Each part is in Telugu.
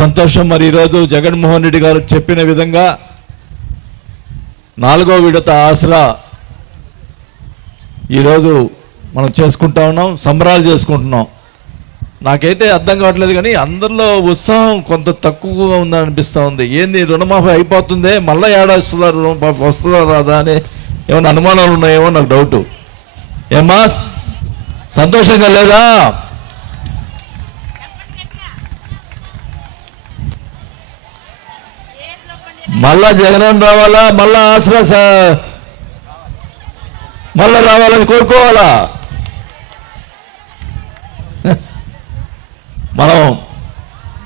సంతోషం. మరి ఈరోజు జగన్మోహన్ రెడ్డి గారు చెప్పిన విధంగా నాలుగో విడత ఆసరా ఈరోజు మనం చేసుకుంటా ఉన్నాం సంబరాలు చేసుకుంటున్నాం. నాకైతే అర్థం కావట్లేదు కానీ అందరిలో ఉత్సాహం కొంత తక్కువగా ఉందని అనిపిస్తూ ఉంది. ఏంది రుణమాఫీ అయిపోతుందే మళ్ళీ ఏడాది వస్తుందా రుణమాఫీ వస్తుందా రాదా అని ఏమైనా అనుమానాలు ఉన్నాయేమో నాకు డౌటు. ఏమా సంతోషంగా లేదా? మళ్ళా జగన్ రావాలా? మళ్ళా ఆసరా స- మళ్ళా రావాలని కోరుకోవాలా? మనం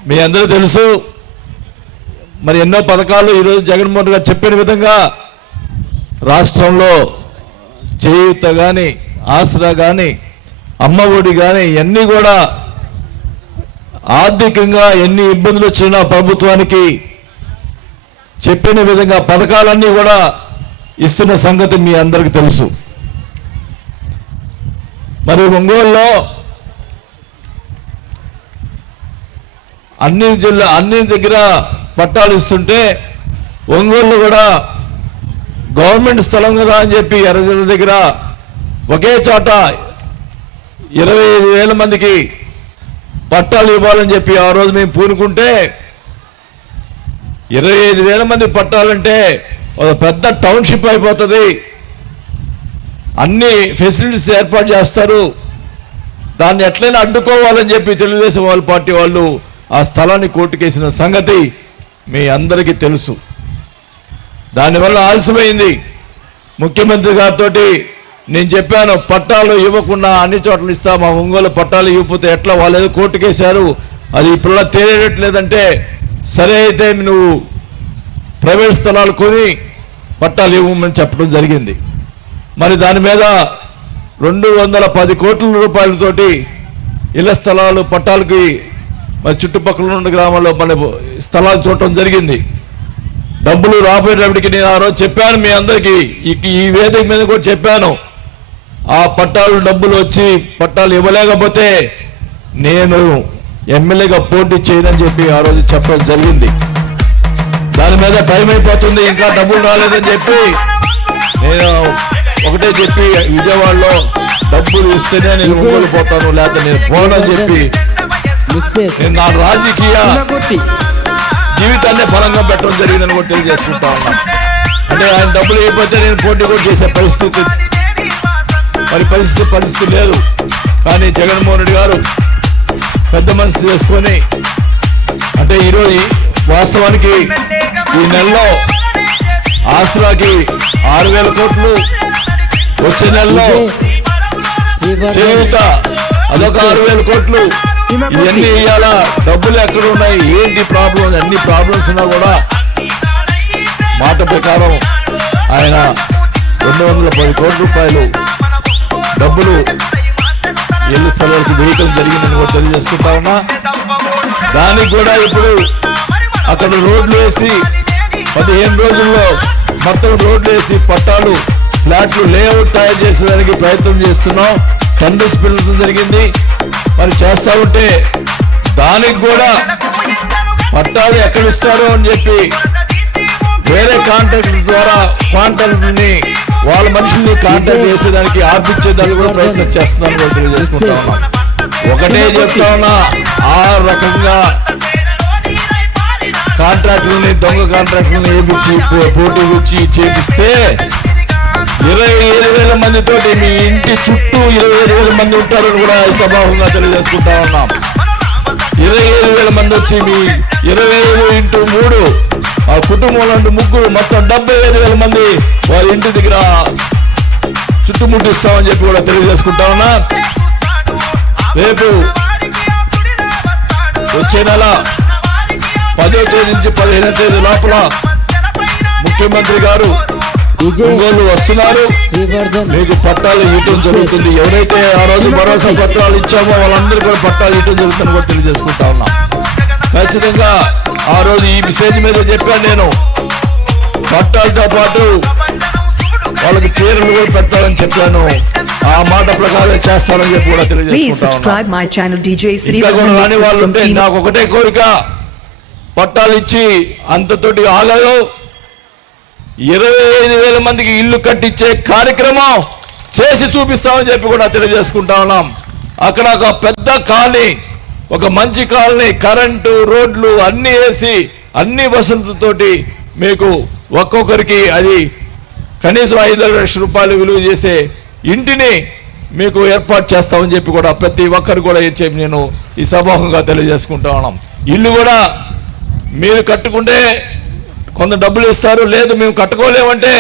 మీ అందరూ తెలుసు మరి ఎన్నో పథకాలు ఈరోజు జగన్మోహన్ గారు చెప్పిన విధంగా రాష్ట్రంలో చేయూత కానీ ఆసరా కానీ అమ్మ ఒడి కానీ ఇవన్నీ కూడా ఆర్థికంగా ఎన్ని ఇబ్బందులు వచ్చినా ప్రభుత్వానికి చెప్పిన విధంగా పథకాలన్నీ కూడా ఇస్తున్న సంగతి మీ అందరికీ తెలుసు. మరి ఒంగోలులో అన్ని జిల్లా అన్ని దగ్గర పట్టాలు ఇస్తుంటే ఒంగోలు కూడా గవర్నమెంట్ స్థలం కదా అని చెప్పి ఎర్రజల్ల దగ్గర ఒకే చోట ఇరవై ఐదు వేల మందికి పట్టాలు ఇవ్వాలని చెప్పి ఆ రోజు మేము పూనుకుంటే ఇరవై ఐదు వేల మంది పట్టాలంటే ఒక పెద్ద టౌన్షిప్ అయిపోతుంది. అన్ని ఫెసిలిటీస్ ఏర్పాటు చేస్తారు. దాన్ని ఎట్లయినా అడ్డుకోవాలని చెప్పి తెలుగుదేశం వాళ్ళ పార్టీ వాళ్ళు ఆ స్థలాన్ని కోర్టుకేసిన సంగతి మీ అందరికీ తెలుసు. దానివల్ల ఆలస్యమైంది. ముఖ్యమంత్రి గారితో నేను చెప్పాను పట్టాలు ఇవ్వకుండా అన్ని చోట్ల ఇస్తా మా ఒంగోలు పట్టాలు ఇవ్వకపోతే ఎట్లా? వాళ్ళు ఏదో కోర్టుకేశారు అది ఇప్పుడు తేలేటట్లేదంటే సరే అయితే నువ్వు ప్రైవేట్ స్థలాలు కొని పట్టాలు ఇవ్వమని చెప్పడం జరిగింది. మరి దాని మీద రెండు వందల పది కోట్ల రూపాయలతోటి ఇళ్ళ స్థలాలు పట్టాలకి మరి చుట్టుపక్కల ఉన్న గ్రామాల్లో మన స్థలాలు చూడటం జరిగింది. డబ్బులు రాబోయేటప్పటికి నేను ఆ రోజు చెప్పాను మీ అందరికీ ఈ ఈ వేదిక మీద కూడా చెప్పాను. ఆ పట్టాలు డబ్బులు వచ్చి పట్టాలు ఇవ్వలేకపోతే నేను ఎమ్మెల్యేగా పోటీ చేయనని చెప్పి ఆ రోజు చెప్పడం జరిగింది. దాని మీద టైం అయిపోతుంది ఇంకా డబ్బులు రాలేదని చెప్పి నేను ఒకటే చెప్పి విజయవాడలో డబ్బులు ఇస్తేనే నేను ఒంగోలు పోతాను లేకపోతే నేను పోనని చెప్పి నేను నా రాజకీయ జీవితాన్ని బలంగా పెట్టడం జరిగిందని కూడా తెలియజేసుకుంటా ఉన్నాను అంటే ఆయన డబ్బులు ఇవ్వకపోతే నేను పోటీ కూడా చేసే పరిస్థితి మరి పరిస్థితి పరిస్థితి లేదు. కానీ జగన్మోహన్ రెడ్డి గారు పెద్ద మనసు చేసుకొని అంటే ఈరోజు వాస్తవానికి ఈ నెలలో ఆసరాకి ఆరు వేల కోట్లు వచ్చే నెలలో చేయుత అదొక ఆరు వేల కోట్లు. ఇవన్నీ ఇవ్వాలా డబ్బులు ఎక్కడ ఉన్నాయి? ఏంటి ప్రాబ్లం? అన్ని ప్రాబ్లమ్స్ ఉన్నా కూడా మాట ప్రకారం ఆయన రెండు వందల పది కోట్ల రూపాయలు డబ్బులు ఇల్లు స్థలాలకు వెహికల్ జరిగిందని కూడా తెలియజేసుకుంటా ఉన్నా. దానికి కూడా ఇప్పుడు అక్కడ రోడ్లు వేసి పదిహేను రోజుల్లో మొత్తం రోడ్లు వేసి పట్టాలు ఫ్లాట్లు లేఅవుట్ తయారు చేసేదానికి ప్రయత్నం చేస్తున్నాం. టెండర్స్ పిల్లడం జరిగింది. మరి చేస్తూ ఉంటే దానికి కూడా పట్టాలు ఎక్కడ ఇస్తారు అని చెప్పి వేరే కాంట్రాక్టర్ ద్వారా కాంట్రాక్టర్ని వాళ్ళ మనుషుల్ని కాంట్రాక్ట్ చేసేదానికి ఆపించేదానికి కూడా ప్రయత్నం చేస్తున్నాను తెలియజేసుకుంటా ఉన్నాం. ఒకటే చెప్తా ఉన్నా ఆ రకంగా కాంట్రాక్టులని దొంగ కాంట్రాక్టులని వేపించి పో- పోటీ ఇచ్చి చేపిస్తే ఇరవై ఐదు వేల మందితోటి మీ ఇంటి చుట్టూ ఇరవై ఐదు వేల మంది ఉంటారని కూడా ఈ సభాముఖంగా తెలియజేసుకుంటా ఉన్నాం. ఇరవై ఐదు వేల మంది వచ్చి మీ ఇరవై ఐదు ఇంటూ మూడు ఆ కుటుంబంలో ముగ్గురు మొత్తం డెబ్బై ఐదు వేల మంది వాళ్ళ ఇంటి దగ్గర చుట్టుముట్టిస్తామని చెప్పి కూడా తెలియజేసుకుంటా ఉన్నా. రేపు వచ్చే నెల పదో తేదీ నుంచి పదిహేనో తేదీ లోపల ముఖ్యమంత్రి గారు ఒంగోలు వస్తున్నారు. మీకు పట్టాలు ఇవ్వటం జరుగుతుంది. ఎవరైతే ఆ రోజు భరోసా పత్రాలు ఇచ్చామో వాళ్ళందరూ కూడా పట్టాలు ఇవ్వటం జరుగుతుందని కూడా తెలియజేసుకుంటా ఉన్నా. ఖచ్చితంగా ఆ రోజు ఈ మెసేజ్ మీద చెప్పాను నేను. పట్టాలతో పాటు వాళ్ళకి చీరలు కూడా పెడతారని చెప్పాను. ఆ మాట ప్రకారం చేస్తారని చెప్పి కూడా Please తెలియజేసుకుంటా ఉన్నా. subscribe my channel DJ Sri ఇంకా కూడా రాని వాళ్ళు ఉంటే. నాకు ఒకటే కోరిక. పట్టాలు ఇచ్చి అంతతోటి ఆగదు ఇరవై ఐదు వేల మందికి ఇల్లు కట్టించే కార్యక్రమం చేసి చూపిస్తామని చెప్పి కూడా తెలియజేసుకుంటా ఉన్నాం. అక్కడ ఒక పెద్ద కాలనీ ఒక మంచి కాలనీ కరెంటు రోడ్లు అన్నీ వేసి అన్ని వసతులతోటి మీకు ఒక్కొక్కరికి అది కనీసం ఐదు లక్షల రూపాయలు విలువ చేసే ఇంటిని మీకు ఏర్పాటు చేస్తామని చెప్పి కూడా ప్రతి ఒక్కరు కూడా చెప్పి నేను ఈ సభాముఖంగా తెలియజేసుకుంటా ఉన్నాం. ఇల్లు కూడా మీరు కట్టుకుంటే కొంత డబ్బులు ఇస్తారు లేదు మేము కట్టుకోలేమంటే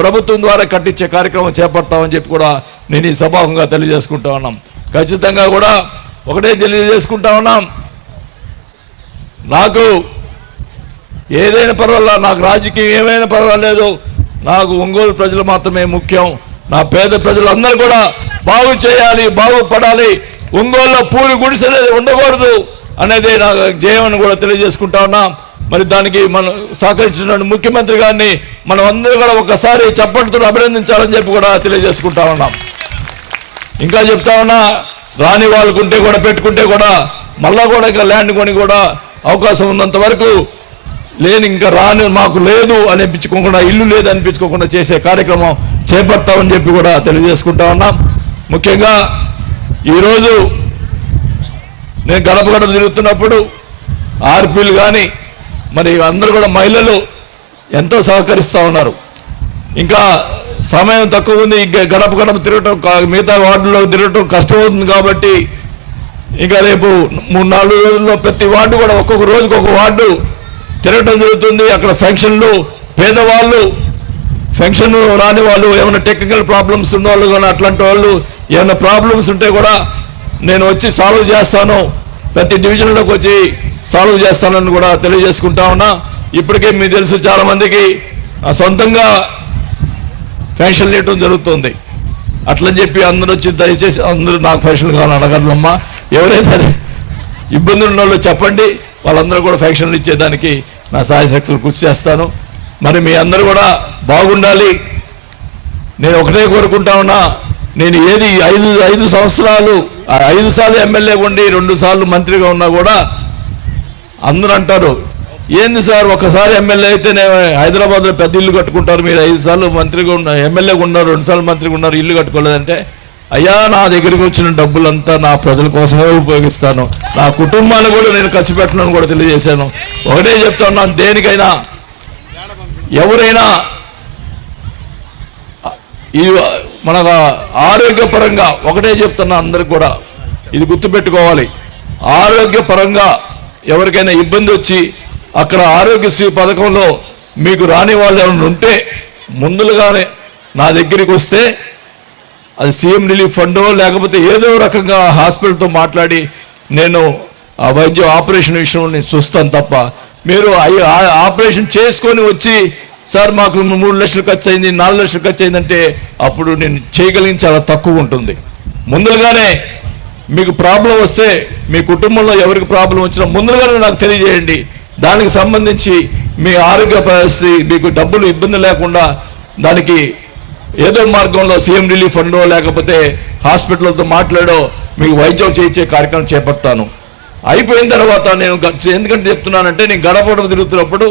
ప్రభుత్వం ద్వారా కట్టించే కార్యక్రమం చేపడతామని చెప్పి కూడా నేను ఈ సభాముఖంగా తెలియజేసుకుంటా ఉన్నాం. ఖచ్చితంగా కూడా ఒకటే తెలియజేసుకుంటా ఉన్నాం. నాకు ఏదైనా పర్వాలేదు నాకు రాజకీయం ఏమైనా పర్వాలేదు నాకు ఒంగోలు ప్రజలు మాత్రమే ముఖ్యం. నా పేద ప్రజలందరూ కూడా బాగు చేయాలి బాగుపడాలి. ఒంగోలులో పూరి గుడిసెనేది ఉండకూడదు అనేది నా జయమని కూడా తెలియజేసుకుంటా ఉన్నా. మరి దానికి మనం సహకరించిన ముఖ్యమంత్రి గారిని మనం అందరూ కూడా ఒకసారి చప్పటితో అభినందించాలని చెప్పి కూడా తెలియజేసుకుంటా ఉన్నాం. ఇంకా చెప్తా ఉన్నా రాని వాళ్ళకుంటే కూడా పెట్టుకుంటే కూడా మళ్ళా కూడా ఇంకా ల్యాండ్ కొని కూడా అవకాశం ఉన్నంత వరకు లేని ఇంకా రాను మాకు లేదు అనిపించుకోకుండా ఇల్లు లేదు అనిపించుకోకుండా చేసే కార్యక్రమం చేపడతామని చెప్పి కూడా తెలియజేసుకుంటా ఉన్నాం. ముఖ్యంగా ఈరోజు నేను గడప గడప తిరుగుతున్నప్పుడు ఆర్పీలు కానీ మరి అందరూ కూడా మహిళలు ఎంతో సహకరిస్తూ ఉన్నారు. ఇంకా సమయం తక్కువ ఉంది ఇంకా గడప గడప తిరగటం మిగతా వార్డులో తిరగటం కష్టమవుతుంది కాబట్టి ఇంకా రేపు మూడు నాలుగు రోజుల్లో ప్రతి వార్డు కూడా ఒక్కొక్క రోజుకి ఒక వార్డు తిరగటం జరుగుతుంది. అక్కడ ఫంక్షన్లు పేదవాళ్ళు ఫంక్షన్ రాని వాళ్ళు ఏమైనా టెక్నికల్ ప్రాబ్లమ్స్ ఉన్న వాళ్ళు కానీ అట్లాంటి వాళ్ళు ఏమైనా ప్రాబ్లమ్స్ ఉంటే కూడా నేను వచ్చి సాల్వ్ చేస్తాను. ప్రతి డివిజన్లోకి వచ్చి సాల్వ్ చేస్తానని కూడా తెలియజేసుకుంటా ఉన్నా. ఇప్పటికే మీకు తెలుసు చాలామందికి సొంతంగా ఫంక్షన్లు ఇవ్వడం జరుగుతుంది. అట్లని చెప్పి అందరూ వచ్చి దయచేసి అందరూ నాకు ఫంక్షన్ కావాలని అడగదమ్మా ఎవరైతే ఇబ్బందులు ఉన్న వాళ్ళు చెప్పండి. వాళ్ళందరూ కూడా ఫంక్షన్లు ఇచ్చేదానికి నా సాయశక్తులు కృషి చేస్తాను. మరి మీ అందరూ కూడా బాగుండాలి. నేను ఒకటే కోరుకుంటా ఉన్నా నేను ఏది ఐదు ఐదు సంవత్సరాలు ఐదు సార్లు ఎమ్మెల్యే ఉండి రెండు సార్లు మంత్రిగా ఉన్నా కూడా అందరూ అంటారు ఏంది సార్ ఒకసారి ఎమ్మెల్యే అయితే నేను హైదరాబాద్లో పెద్ద ఇల్లు కట్టుకుంటారు మీరు ఐదు సార్లు మంత్రిగా ఉన్న ఎమ్మెల్యేగా ఉన్నారు రెండు సార్లు మంత్రిగా ఉన్నారు ఇల్లు కట్టుకోలేదంటే అయ్యా నా దగ్గరికి వచ్చిన డబ్బులంతా నా ప్రజల కోసమే ఉపయోగిస్తాను. నా కుటుంబాన్ని కూడా నేను ఖర్చు పెట్టనని కూడా తెలియజేశాను. ఒకటే చెప్తున్నాను దేనికైనా ఎవరైనా ఈ మన ఆరోగ్యపరంగా ఒకటే చెప్తున్నా అందరికి కూడా ఇది గుర్తుపెట్టుకోవాలి. ఆరోగ్యపరంగా ఎవరికైనా ఇబ్బంది వచ్చి అక్కడ ఆరోగ్యశ్రీ పథకంలో మీకు రాని వాళ్ళు ఏమైనా ఉంటే ముందులుగానే నా దగ్గరికి వస్తే అది సీఎం రిలీఫ్ ఫండో లేకపోతే ఏదో రకంగా హాస్పిటల్తో మాట్లాడి నేను ఆ వైద్య ఆపరేషన్ విషయం నేను చూస్తాను తప్ప. మీరు ఆపరేషన్ చేసుకొని వచ్చి సార్ మాకు మూడు లక్షలు ఖర్చు అయింది నాలుగు లక్షలు ఖర్చు అయిందంటే అప్పుడు నేను చేయగలిగిన చాలా తక్కువ ఉంటుంది. ముందుగానే మీకు ప్రాబ్లం వస్తే మీ కుటుంబంలో ఎవరికి ప్రాబ్లం వచ్చినా ముందుగానే నాకు తెలియజేయండి. దానికి సంబంధించి మీ ఆరోగ్య పరిస్థితి మీకు డబ్బులు ఇబ్బంది లేకుండా దానికి ఏదో మార్గంలో సీఎం రిలీఫ్ ఫండో లేకపోతే హాస్పిటల్తో మాట్లాడో మీకు వైద్యం చేయించే కార్యక్రమం చేపడతాను. అయిపోయిన తర్వాత నేను ఎందుకంటే చెప్తున్నానంటే నేను గడపడం తిరుగుతున్నప్పుడు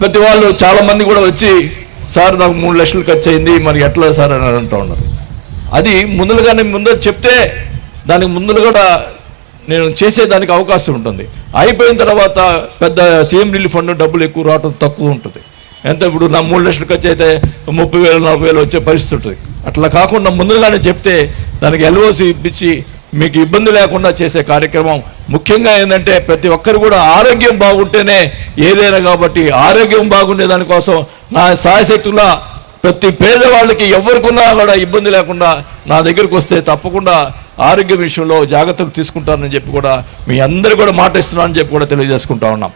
ప్రతి వాళ్ళు చాలామంది కూడా వచ్చి సార్ నాకు మూడు లక్షలు ఖర్చు అయింది మరి ఎట్లా సార్? అని అంటూ ఉన్నారు. అది ముందులుగానే ముందు చెప్తే దానికి ముందులు కూడా నేను చేసేదానికి అవకాశం ఉంటుంది. అయిపోయిన తర్వాత పెద్ద సీఎం రిలీఫ్ ఫండ్ డబ్బులు ఎక్కువ రావడం తక్కువ ఉంటుంది. ఎంత ఇప్పుడు నా మూడు లక్షలు ఖర్చు అయితే ముప్పై వేలు నలభై వేలు వచ్చే పరిస్థితి ఉంటుంది. అట్లా కాకుండా ముందుగానే చెప్తే దానికి ఎల్ఓసి ఇప్పించి మీకు ఇబ్బంది లేకుండా చేసే కార్యక్రమం. ముఖ్యంగా ఏంటంటే ప్రతి ఒక్కరు కూడా ఆరోగ్యం బాగుంటేనే ఏదైనా కాబట్టి ఆరోగ్యం బాగుండే దానికోసం నా సాయశక్తుల ప్రతి పేదవాళ్ళకి ఎవరికున్నా కూడా ఇబ్బంది లేకుండా నా దగ్గరకు వస్తే తప్పకుండా ఆరోగ్య విషయంలో జాగ్రత్తలు తీసుకుంటానని చెప్పి కూడా మీ అందరూ కూడా మాట ఇస్తున్నానని చెప్పి కూడా తెలియజేసుకుంటా ఉన్నాం.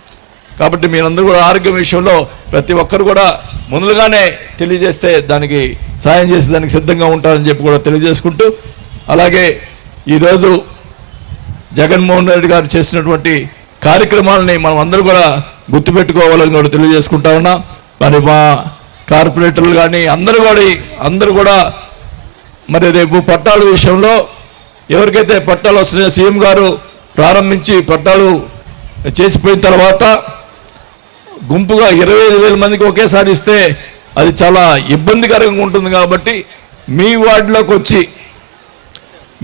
కాబట్టి మీరందరూ కూడా ఆరోగ్యం విషయంలో ప్రతి ఒక్కరు కూడా ముందుగానే తెలియజేస్తే దానికి సాయం చేసి దానికి సిద్ధంగా ఉంటారని చెప్పి కూడా తెలియజేసుకుంటూ అలాగే ఈరోజు జగన్మోహన్ రెడ్డి గారు చేసినటువంటి కార్యక్రమాలని మనం అందరూ కూడా గుర్తుపెట్టుకోవాలని కూడా తెలియజేసుకుంటా ఉన్నా. మరి మా కార్పొరేటర్లు కానీ అందరూ కూడా అందరూ కూడా మరి రేపు పట్టాల విషయంలో ఎవరికైతే పట్టాలు వస్తున్నాయో సీఎం గారు ప్రారంభించి పట్టాలు చేసిపోయిన తర్వాత గుంపుగా ఇరవై ఐదు వేల మందికి ఒకేసారి ఇస్తే అది చాలా ఇబ్బందికరంగా ఉంటుంది కాబట్టి మీ వార్డులోకి వచ్చి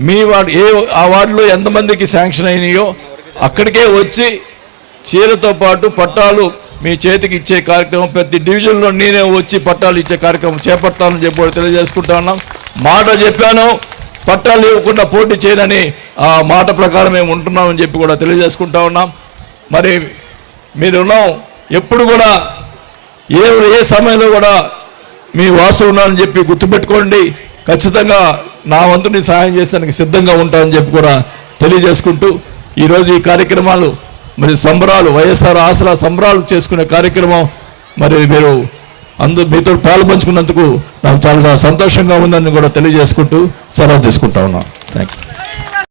మీ వార్డు ఏ ఆ వార్డులో ఎంతమందికి శాంక్షన్ అయినాయో అక్కడికే వచ్చి చీరతో పాటు పట్టాలు మీ చేతికి ఇచ్చే కార్యక్రమం ప్రతి డివిజన్లో నేనే వచ్చి పట్టాలు ఇచ్చే కార్యక్రమం చేపడతానని చెప్పి కూడా తెలియజేసుకుంటా ఉన్నాం. మాట చెప్పాను పట్టాలు ఇవ్వకుండా పోటీ చేయనని ఆ మాట ప్రకారం మేము ఉంటున్నామని చెప్పి కూడా తెలియజేసుకుంటా ఉన్నాం. మరి మీరు ఎప్పుడు కూడా ఏ ఏ సమయంలో కూడా మీ వాసు ఉన్నానని చెప్పి గుర్తుపెట్టుకోండి. ఖచ్చితంగా నా వంతుని సహాయం చేసేందుకు సిద్ధంగా ఉంటానని చెప్పి కూడా తెలియజేసుకుంటూ ఈరోజు ఈ కార్యక్రమాలు మరి సంబరాలు వైఎస్ఆర్ ఆసరా సంబరాలు చేసుకునే కార్యక్రమం మరి మీరు అందరూ మీతో పాలు పంచుకున్నందుకు నాకు చాలా సంతోషంగా ఉందని కూడా తెలియజేసుకుంటూ సెలవు తీసుకుంటా ఉన్నాను. Thank you